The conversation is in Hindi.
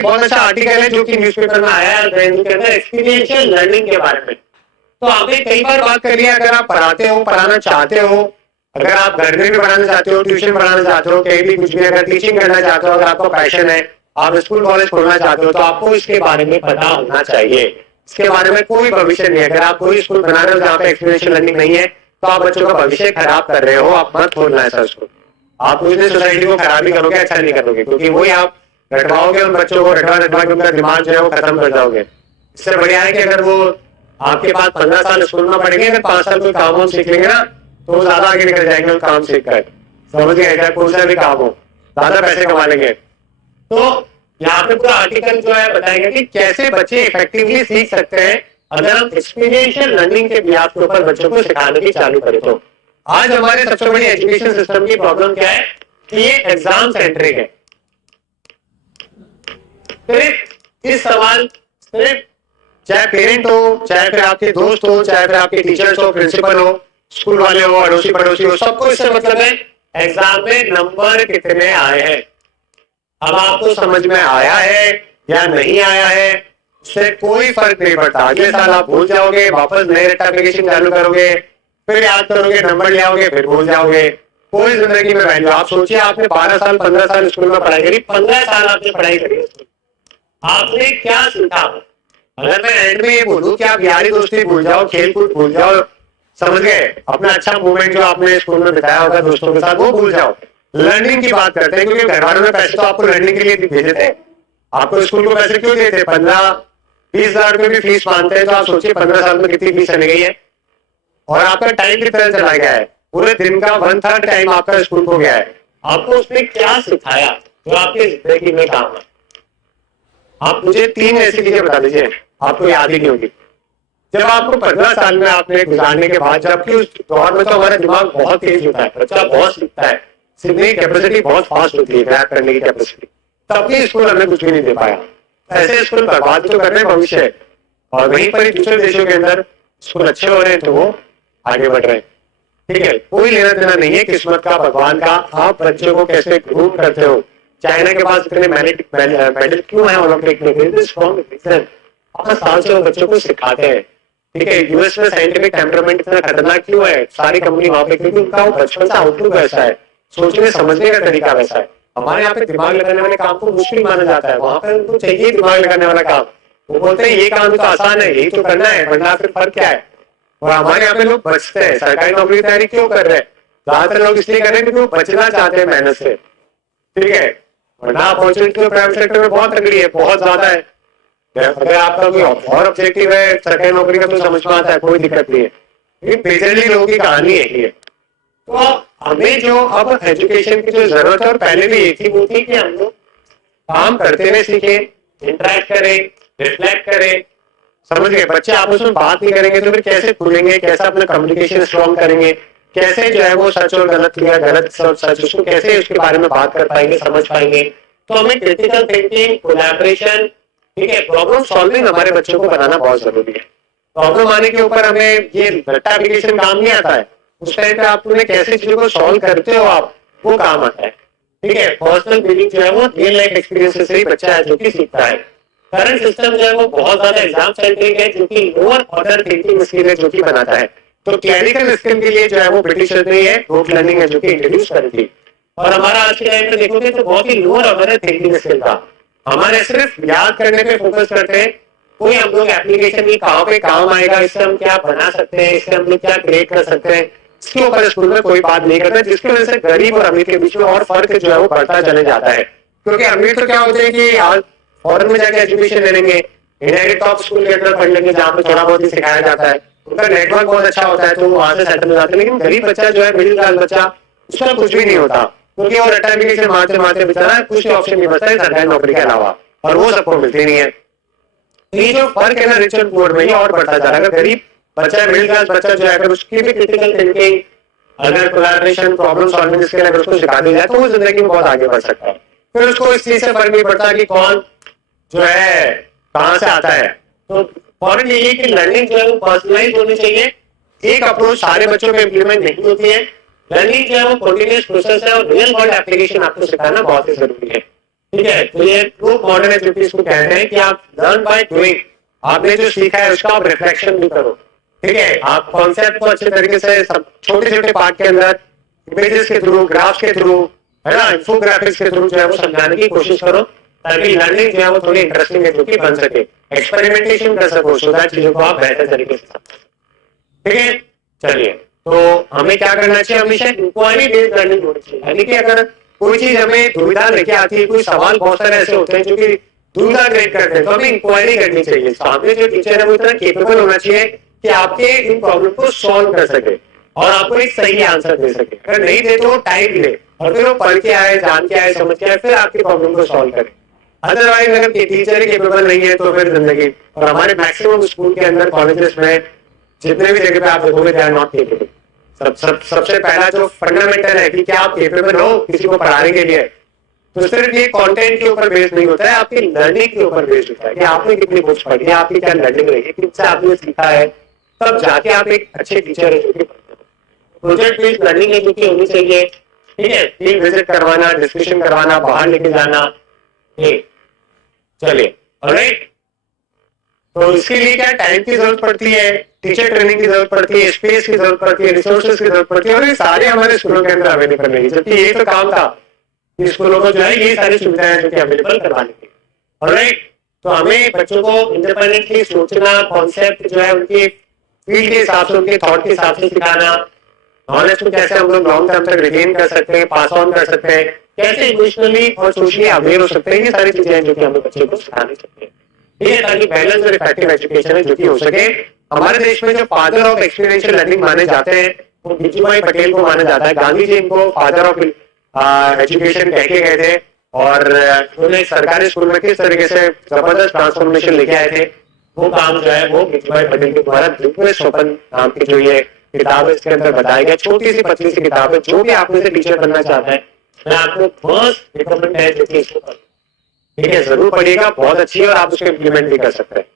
बहुत अच्छा आर्टिकल है जो कि न्यूज़पेपर में आया है के अंदर एक्सपीरियंशियल लर्निंग के बारे में। तो आपने कई बार बात करी है, अगर आप पढ़ाते हो, पढ़ाना चाहते हो, अगर आप घर में भी पढ़ाना चाहते हो, ट्यूशन पढ़ाना चाहते हो, कहीं भी कुछ भी अगर टीचिंग करना चाहते हो, अगर आपका पैशन है, आप स्कूल कॉलेज खोलना चाहते हो, तो आपको इसके बारे में पता होना चाहिए। इसके बारे में कोई भविष्य नहीं है। अगर आप कोई स्कूल बना रहे हो जहाँ पे एक्सपीरियंशियल लर्निंग नहीं है, तो आप बच्चों का भविष्य खराब कर रहे हो। आप मत खोलना ऐसा स्कूल। आप पूरी सोसाइटी को खराब ही करोगे, अच्छा नहीं करोगे, क्योंकि वही आप रटवाओगे उन बच्चों को, रटवा रटवा के उनका दिमाग जो है वो खत्म कर जाओगे। इससे बढ़िया है कि अगर वो आपके पास 15 साल स्कूल में पढ़ेंगे, अगर 5 साल कोई काम सीख लेंगे ना, तो वो ज्यादा आगे निकल जाएंगे काम सीख कर। समझ गए? चाहे कौन सा भी काम हो, ज्यादा पैसे कमा लेंगे। तो यहाँ पे पूरा आर्टिकल जो है बताएगा कि कैसे बच्चे इफेक्टिवली सीख सकते हैं अगर हम एक्सपीरियंशियल लर्निंग के ब्याज के ऊपर बच्चों को सिखाने की चालू करें। तो आज हमारे सबसे बड़ी एजुकेशन सिस्टम की प्रॉब्लम क्या है कि ये एग्जाम सेंट्रिक है। सिर्फ इस सवाल, सिर्फ चाहे पेरेंट हो, चाहे फिर आपके दोस्त हो, चाहे फिर आपके टीचर्स हो, प्रिंसिपल हो, स्कूल वाले हो, अड़ोसी पड़ोसी हो, सबको इससे मतलब है एग्जाम में नंबर कितने आए हैं। अब आपको समझ में आया है या नहीं आया है, इससे कोई फर्क नहीं पड़ता। अगले साल आप भूल जाओगे, वापस नए एप्लीकेशन चालू करोगे, फिर याद करोगे, नंबर ले आओगे, फिर भूल जाओगे। कोई जिंदगी में वैल्यू। आप सोचिए, आपने 12 साल 15 साल स्कूल में पढ़ाई करी, 15 साल आपने पढ़ाई करी, आपने क्या सीखा? अगर मैं एंड में ये बोलूं कि आप यारी दोस्ती भूल जाओ, खेल कूद भूल जाओ, समझ गए, अपना अच्छा मूवमेंट जो आपने स्कूल में बिताया होगा दोस्तों के साथ, वो भूल जाओ। लर्निंग की बात करते हैं, क्योंकि घर वालों ने पैसे तो आपको लर्निंग के लिए भेजे थे। आपको स्कूल को पैसे क्यों देते? 15-20 हजार रुपए भी फीस मानते हैं। तो आप सोचिए 15 साल में कितनी फीस चली गई है, और आपका टाइम की तरह चला गया है। पूरे दिन का 1/3 टाइम आपका स्कूल को गया है। आपको उसने क्या सिखाया जो आपकी जिंदगी में काम है? आप मुझे 3 ऐसी चीजें बता दीजिए, आपको याद ही नहीं होगी। जब आपको 15 साल में आपने गुजारने के बाद, जबकि उस दौर में तो हमारा दिमाग बहुत तेज होता है, बच्चा बहुत सीखता है, सीखने की कैपेसिटी बहुत फास्ट होती है, ग्रैब करने की कैपेसिटी, तब भी स्कूल हमें कुछ भी नहीं दे पाया। ऐसे स्कूल बर्बाद तो कर रहे हैं भविष्य, और वहीं पर दूसरे देशों के अंदर स्कूल अच्छे हो रहे हैं तो वो आगे बढ़ रहे हैं। ठीक है, कोई लेना देना नहीं है किस्मत का, भगवान का। आप बच्चों को कैसे ग्रूम करते हो? चाइना के पास इतने मेडल क्यों है ओलंपिक में? 5 साल से वो बच्चों को सिखाते हैं। ठीक है, यूएस में साइंटिफिक टेम्परामेंट इतना खतरनाक क्यों है? सारी कंपनी वहां पे, क्योंकि उनका वो बचपन से आउटलुक वैसा है, सोचने समझने का तरीका वैसा है। हमारे यहाँ पे दिमाग लगाने वाले काम को मुश्किल माना जाता है, वहां पे उनको चाहिए दिमाग लगाने वाला काम। वो बोलते हैं ये काम तो आसान है, यही तो करना है, वरना फिर फर्क क्या है? और हमारे यहाँ पे लोग बचते हैं। सरकारी नौकरी की तैयारी क्यों कर रहे हैं? ज्यादातर लोग इसलिए कर रहे हैं क्योंकि वो बचना चाहते हैं मेहनत से। ठीक है, वरना अपॉर्चुनिटी प्राइवेट सेक्टर में बहुत तगड़ी है, बहुत ज्यादा है। अगर आपका कोई और ऑब्जेक्टिव है सरकारी नौकरी का, तो समझ में आता है, कोई दिक्कत नहीं है। लेकिन मेजरली लोगों की कहानी यही है। तो हमें जो अब एजुकेशन की जो जरूरत है, और पहले भी एक ही वो थी कि हम लोग काम करते हुए सीखे, इंटरेक्ट करें, रिफ्लेक्ट करें। समझ गए? बच्चे आपस में बात नहीं करेंगे तो फिर कैसे खुलेंगे, कैसे अपना कम्युनिकेशन स्ट्रॉन्ग करेंगे, कैसे जो है वो सच और गलत या गलत सच, उसको कैसे उसके बारे में बात कर पाएंगे, समझ पाएंगे। तो हमें क्रिटिकल थिंकिंग, कोलैबोरेशन, ठीक है, प्रॉब्लम सॉल्विंग हमारे बच्चों को बनाना बहुत जरूरी है। प्रॉब्लम आने के ऊपर हमें ये रट्टा एप्लीकेशन काम नहीं आता है, उस टाइम पे आप उन्हें कैसे चीजों को सॉल्व करते हो आप, वो काम आता है। ठीक है, पर्सनल बिलीफ जो है वो रियल लाइफ एक्सपीरियंस से ही बच्चा है जो कि सीखता है। करंट सिस्टम जो है वो बहुत ज्यादा एग्जाम सेंट्रिक है, जो कि लोअर ऑर्डर थिंकिंग स्किल है जो कि बनाता है। तो क्लरिकल स्किल के लिए जो है वो ब्रिटिशर्स ने ये रोट लर्निंग है जो कि इंट्रोड्यूस करी थी। और हमारा आज के टाइम पे देखोगे तो बहुत ही लोअर ऑर्डर थिंकिंग स्किल था। हमारे सिर्फ याद करने पे फोकस करते हैं, कोई हम लोग एप्लीकेशन की कहाँ पे काम आएगा, इससे हम क्या बना सकते हैं, इससे हम लोग क्या क्रिएट कर सकते हैं, इसके ऊपर स्कूल में कोई बात नहीं करता, जिसकी वजह से गरीब और अमीर के बीच में और फर्क जो है वो बढ़ता चले जाता है। क्योंकि अमीर तो क्या होते हैं कि आज फॉरेन में जाके एजुकेशन ले लेंगे, इंडिया के टॉप स्कूल के अंदर पढ़ लेंगे जहाँ पे थोड़ा बहुत ही सिखाया जाता है, उनका नेटवर्क बहुत अच्छा होता है, तो वो वहां से सेटल हो जाते हैं। लेकिन गरीब बच्चा जो है, मिडिल क्लास बच्चा, उसका कुछ भी नहीं होता, क्योंकि वो रट्टा एप्लीकेशन मारते मारते बेचारा कुछ ऑप्शन नहीं बचता है सरकारी नौकरी के अलावा, और वो सबको मिलती नहीं है। ये जो फर्क है ना रिच एंड पुअर में, ये और बढ़ता जा रहा है। अगर गरीब बच्चा, मिडिल क्लास बच्चा जो है, अगर उसकी भी क्रिटिकल थिंकिंग, अगर कोलैबोरेशन, प्रॉब्लम सॉल्विंग स्किल अगर उसको सिखा दी जाए, तो वो जिंदगी में बहुत आगे बढ़ सकता है। फिर उसको इस चीज से फर्क नहीं पड़ता कि कौन जो है कहां से आता है। तो फॉरन यही है कि लर्निंग जो है वो पर्सनलाइज होनी चाहिए। एक अप्रोच सारे बच्चों में इंप्लीमेंट नहीं होती है। लर्निंग जो है वो कंटीन्यूअस प्रोसेस है, और रियल वर्ल्ड एप्लीकेशन आपको सिखाना बहुत ही जरूरी है। ठीक है, तो ये ग्रुप मॉडल है जो कि इसको कहते हैं कि आप लर्न बाय डूइंग, आपने जो सीखा है उसका आप रिफ्लेक्शन भी करो। ठीक है, आप कॉन्सेप्ट को अच्छे तरीके से सब छोटे छोटे पार्ट के अंदर इमेजेस के थ्रू, ग्राफ्स के थ्रू, है ना, इन्फोग्राफिक्स के थ्रू जो है वो समझाने की कोशिश करो, ताकि लर्निंग जो है वो थोड़ी इंटरेस्टिंग है जो कि बन सके, एक्सपेरिमेंटेशन कर सको, सो दैट चीजों को आप बेहतर तरीके से समझ। ठीक है, चलिए, तो हमें क्या करना चाहिए, हमेशा इंक्वायरी बेस्ड लर्निंग होनी चाहिए। यानी कि अगर कोई चीज हमें दुविधा लेके आती है, कोई सवाल बहुत सारे ऐसे होते हैं जो कि दुविधा क्रिएट करते हैं, तो हमें इंक्वायरी करनी चाहिए। सामने जो टीचर है वो इतना केपेबल होना चाहिए कि आपके इन प्रॉब्लम को सॉल्व कर सके और आपको एक सही आंसर दे सके। अगर नहीं दे तो टाइम ले और फिर वो पढ़ के आए, जान के आए, समझ के आए, फिर आपकी प्रॉब्लम को सॉल्व करे। अदरवाइज अगर टीचर केपेबल नहीं है तो फिर जिंदगी, और हमारे मैक्सिमम स्कूल के अंदर, कॉलेजेस में, जितने भी जगह पे आप देखोगे दे आर नॉट केपेबल। सबसे पहला जो फंडामेंटल है कि क्या आप केपेबल हो किसी को पढ़ाने के लिए, तो सिर्फ ये कंटेंट के ऊपर बेस्ड नहीं होता है, आपकी लर्निंग के ऊपर बेस्ड होता है कि आपने कितनी बुक्स पढ़ी है, आपकी क्या लर्निंग रही है, किससे आपने सीखा है, तब जाके आप एक अच्छे टीचर है जो कि प्रोजेक्ट बेस्ड लर्निंग है जो कि होनी चाहिए। ठीक है, फील्ड विजिट करवाना, डिस्कशन करवाना, बाहर लेके जाना। चलिए, ऑलराइट, तो इसके लिए क्या टाइम की जरूरत पड़ती है, टीचर ट्रेनिंग की जरूरत पड़ती है, स्पेस की जरूरत पड़ती है, रिसोर्सेज की जरूरत पड़ती है, और ये सारे हमारे स्कूलों के अंदर अवेलेबल नहीं, जबकि ये तो काम था स्कूलों को जो है ये सारी सुविधाएं जो कि अवेलेबल करवाने की। ऑलराइट, तो हमें बच्चों को इंडिपेंडेंटली सोचना, कॉन्सेप्ट जो है उनकी फील्ड के हिसाब से, उनके थॉट के हिसाब से सिखाना, नॉलेज को कैसे हम लोग लॉन्ग टर्म तक रिटेन कर सकते हैं, पास ऑन कर सकते हैं, कैसे इमोशनली और सोशली अवेयर हो सकते हैं, ये सारी चीजें जो कि हमें बच्चों को सिखानी चाहिए। ठीक है, ताकि बैलेंस और इफेक्टिव एजुकेशन है जो कि हो सके। हमारे देश में जो फादर ऑफ एक्सपीरियंशियल लर्निंग माने जाते हैं वो बिरजू पटेल को माना जाता है। गांधी जी इनको फादर ऑफ एजुकेशन कह के गए थे, और उन्होंने सरकारी स्कूल में किस तरीके से जबरदस्त ट्रांसफॉर्मेशन लेके आए थे, वो काम जो है वो बिरजू पटेल के द्वारा दिग्विजय स्वप्न नाम की जो ये किताब है इसके अंदर बताया गया। छोटी सी पतली सी किताब है, जो भी आप में से टीचर बनना चाहता है मैं आपको फर्स्ट रिकमेंड है जो कि इसको, ठीक है, जरूर पढ़िएगा, बहुत अच्छी है और आप उसको इम्प्लीमेंट भी कर सकते हैं।